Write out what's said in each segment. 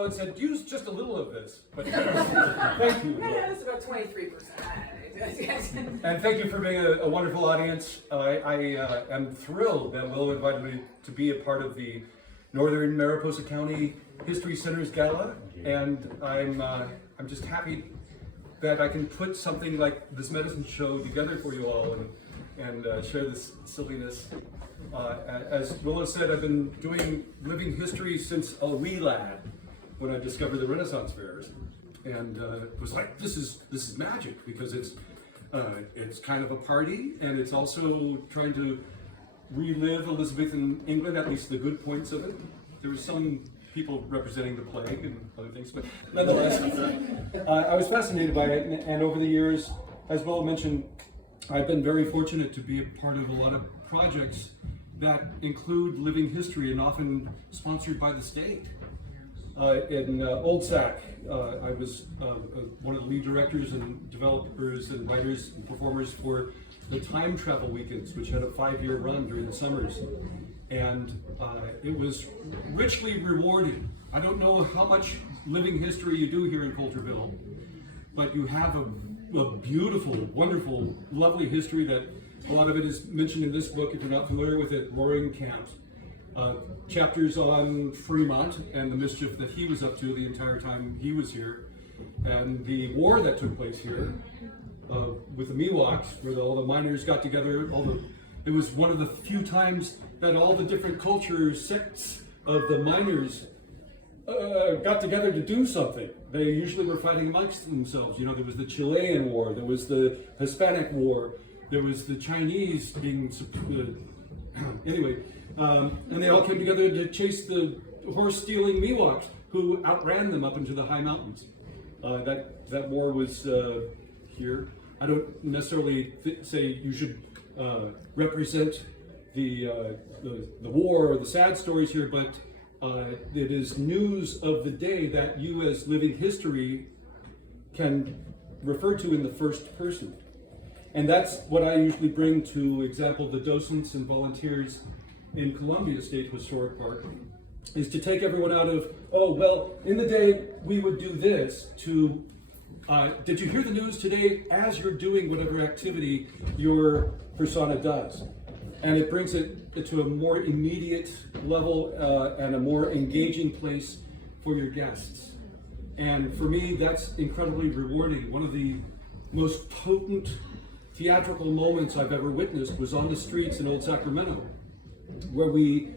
low and said, use just a little of this. But thank you. Yeah, it's about 23%. And thank you for being a wonderful audience. I am thrilled that Will invited me to be a part of the Northern Mariposa County History Center's Gala, and I'm just happy that I can put something like this medicine show together for you all and share this silliness. As Willa said, I've been doing living history since a wee lad when I discovered the Renaissance fairs, and it was like, this is magic, because it's kind of a party, and it's also trying to relive Elizabethan England, at least the good points of it. There were some people representing the plague and other things, but nonetheless, I was fascinated by it, and over the years, as Will mentioned, I've been very fortunate to be a part of a lot of projects that include living history and often sponsored by the state. In Old Sac, I was one of the lead directors and developers and writers and performers for the Time Travel Weekends, which had a 5-year run during the summers. And it was richly rewarding. I don't know how much living history you do here in Coulterville, but you have a beautiful, wonderful, lovely history that a lot of it is mentioned in this book, if you're not familiar with it, Roaring Camps. Chapters on Fremont and the mischief that he was up to the entire time he was here, and the war that took place here with the Miwoks, where all the miners got together. It was one of the few times that all the different culture sects of the miners got together to do something. They usually were fighting amongst themselves. You know, there was the Chilean War, there was the Hispanic War, there was the Chinese being anyway. And they all came together to chase the horse-stealing Miwoks, who outran them up into the high mountains. That war was here. I don't necessarily say you should represent the war or the sad stories here, but it is news of the day that you, as living history, can refer to in the first person. And that's what I usually bring to example the docents and volunteers in Columbia State Historic Park, is to take everyone out of, oh, well, in the day we would do this, to, did you hear the news today as you're doing whatever activity your persona does? And it brings it to a more immediate level and a more engaging place for your guests. And for me, that's incredibly rewarding. One of the most potent theatrical moments I've ever witnessed was on the streets in Old Sacramento, where we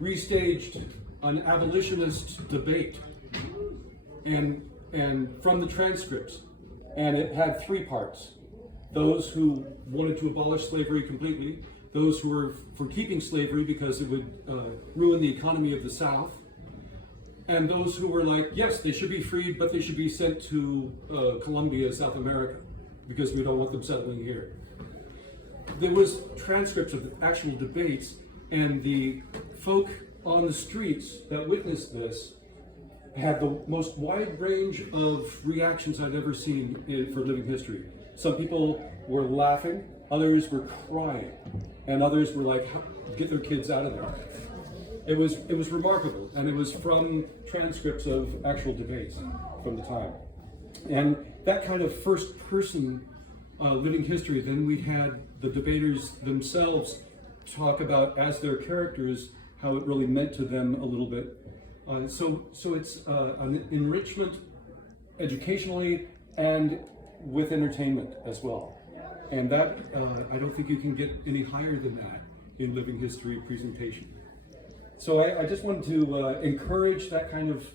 restaged an abolitionist debate and from the transcripts. And it had 3 parts. Those who wanted to abolish slavery completely, those who were for keeping slavery because it would ruin the economy of the South, and those who were like, yes, they should be freed, but they should be sent to Colombia, South America, because we don't want them settling here. There was transcripts of the actual debates, and the folk on the streets that witnessed this had the most wide range of reactions I've ever seen for living history. Some people were laughing, others were crying, and others were like, get their kids out of there. It was remarkable, and it was from transcripts of actual debates from the time. And that kind of first person living history, then we had the debaters themselves talk about, as their characters, how it really meant to them a little bit. So it's an enrichment educationally and with entertainment as well. And that, I don't think you can get any higher than that in living history presentation. So I just wanted to encourage that kind of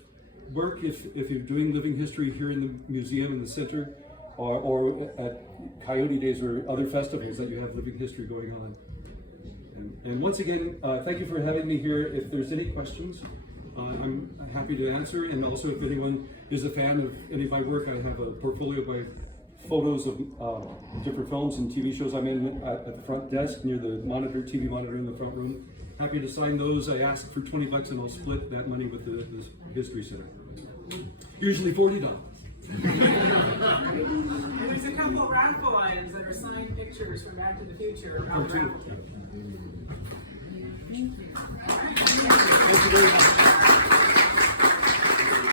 work if you're doing living history here in the museum in the center, or at Coyote Days or other festivals that you have living history going on. And once again, thank you for having me here. If there's any questions, I'm happy to answer. And also, if anyone is a fan of any of my work, I have a portfolio by photos of different films and TV shows I'm in at the front desk near the TV monitor in the front room. Happy to sign those. I ask for $20 and I'll split that money with the History Center. Usually $40. There's a couple of raffle items that are signed pictures from Back to the Future. Thank you very much.